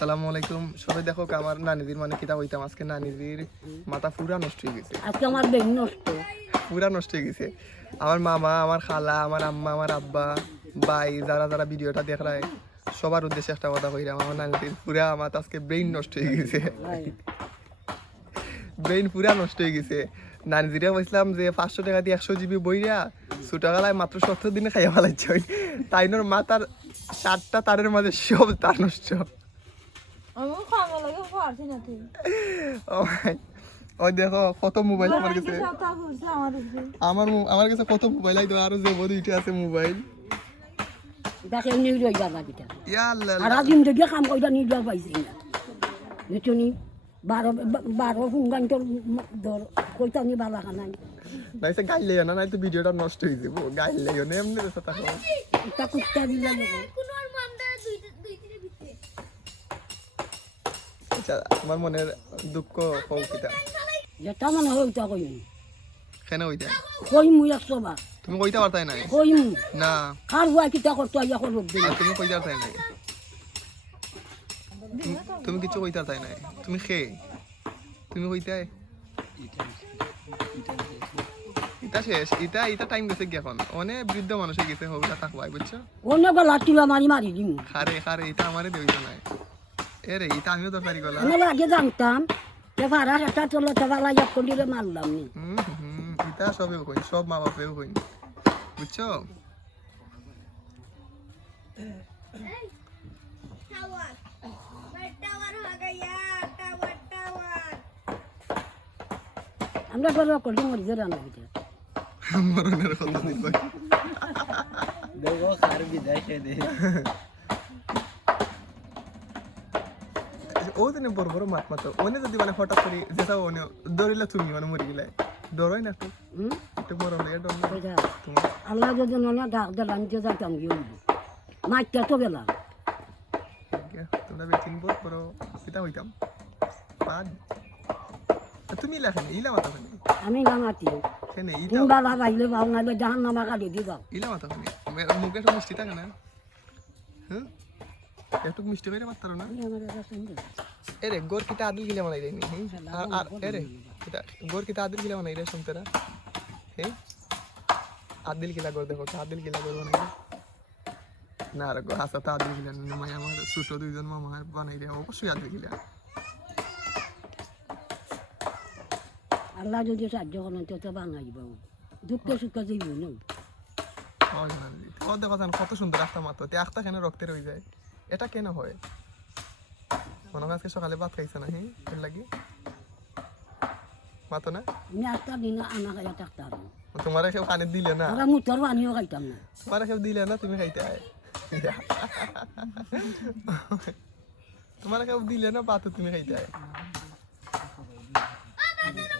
আসসালামু আলাইকুম। সবাই দেখো আমার নানিদির মানে কিতা হইতাম আজকে নানিদির মাথা পুরা নষ্ট হয়ে গেছে। আজকে আমার বেগ নষ্ট পুরা নষ্ট হয়ে গেছে। আমার মামা, আমার খালা, আমার আম্মা, আমার আব্বা, ভাই যারা যারা ভিডিওটা দেখলায় সবার উদ্দেশ্যে একটা কথা কইলাম, আমার নানিদির পুরা মাথা আজকে ব্রেইন নষ্ট হয়ে গেছে। ব্রেইন পুরা নষ্ট হয়ে গেছে। নানিদিরে বলছিলাম যে 500 টাকা দিয়ে 100 জিবি বইরা ছোটবেলায় মাত্র 70 দিনে খাইয়া ফেলাচ্ছে। তাইনোর মাথার 7টা তারের মাঝে সব তার নষ্ট। ওই দেখো কত মোবাইল আমার কাছে, আমার কাছে কত মোবাইল আইতো, আরো যে দুইটা আছে মোবাইল। দেখে নিউজ হয়ে যাবা কিটা ইয়া আল্লাহ, আর দিন যদি কাম কইরা নিউজ পাইছি না বুঝছনি 12 ঘন্টার ধর কইতা নি বালা খানাই নাইছে গাইলে না, নাই তো ভিডিওটা নষ্ট হয়ে যাবো। গাইলে না এমনি তো তা হয়। এটা কুত্তা দিলা কোনোর মামদা দুই তিনে ভিতরে আচ্ছা, আমার মনের দুঃখ কৌকিতা যেটা মানে হইতা কই কেন হইতা কই মুই 100 বার তুমি কইতা পারতাই নাই কই মু না, কার হুয়া কিটা করতে আইয়া করব দিন আর তুমি কইতা পারতাই নাই, তুমি কিছু কইতা পারতাই নাই। তুমি খে তুমি কইতাই ইটা শেষ, ইটা ইটা টাইম গেছে কি এখন অনেক বৃদ্ধ মানুষ হয়ে গেছে, হউটা থাকবাই বুঝছো। অন্য গলা টিলা মারি মারি দিম খারে খারে এটা আমারে দেইতো নাই। এরে এটা আমিও দরকারি গলা। আমি আগে জানতাম যে ভাড়া একটা চলো তো বালা এক কোটি মারলাম নি এটা সবেও কই, সব মা বাপেও কই বুঝছো। টাওয়ার টাওয়ার লাগাইয়া টাওয়ার টাওয়ার আমরা বড় কোটি মরি জরা না বিটা মরণের কথা দিল দেখো খার বিদায় খেয়ে দে ও দিনে বড় বড় মাত মাতো ওনে যদি মানে হঠাৎ করে যেটা ওনে দৌড়িলা তুমি মানে মরে গেলে ডরই না একটু বড় হলে ডর না কইরা তোমার। আল্লাহ যদি না ডাক দিলাম যে যাইতাম গিয়ে মাইটা তো গেলাম তোমরা বেচিন বহুত বড় পিতা হইতাম পাদ। তুমি লেখেন ইলা মাথা খানে আমি নামাতি কেনে ইটা তুমি বাবা বাইলে বাও নাইলে জাহান নামা কাটি দি দাও ইলা মাথা খানে মুখে একটা মিষ্টি থাকে না, হ্যাঁ একটু মিষ্টি করে মাত্র না। এরে গোর কিতা আদিল গিলা বানাই দেয়নি আর এরে কিতা গোর কিতা আদিল গিলা বানাই রে শুনতেরা হ্যাঁ আদিল গিলা গোর দেখো আদিল গিলা গোর বানাই না রে গো হাসা তা আদিল গিলা মাই আমার ছোট দুইজন মামা বানাই রে অবশ্যই আদিল গিলা। আল্লাহ যদি সাহায্য করেন তো বাঙাইব দুঃখে সুখে যাইব না ও দেখো জান কত সুন্দর একটা মাত্র তে একটা কেন রক্তের হয়ে যায়, এটা কেন হয় মনে হয় আজকে সকালে ভাত খাইছে না হ্যাঁ এর লাগি মাতো না আমি একটা দিন আনা খাইয়া থাকতাম তোমার কেউ কানে দিলে না, ওরা মুতর পানিও খাইতাম না তোমার কেউ দিলে না তুমি খাইতে আয় তোমার কেউ দিলে না পাতো তুমি খাইতে আয়।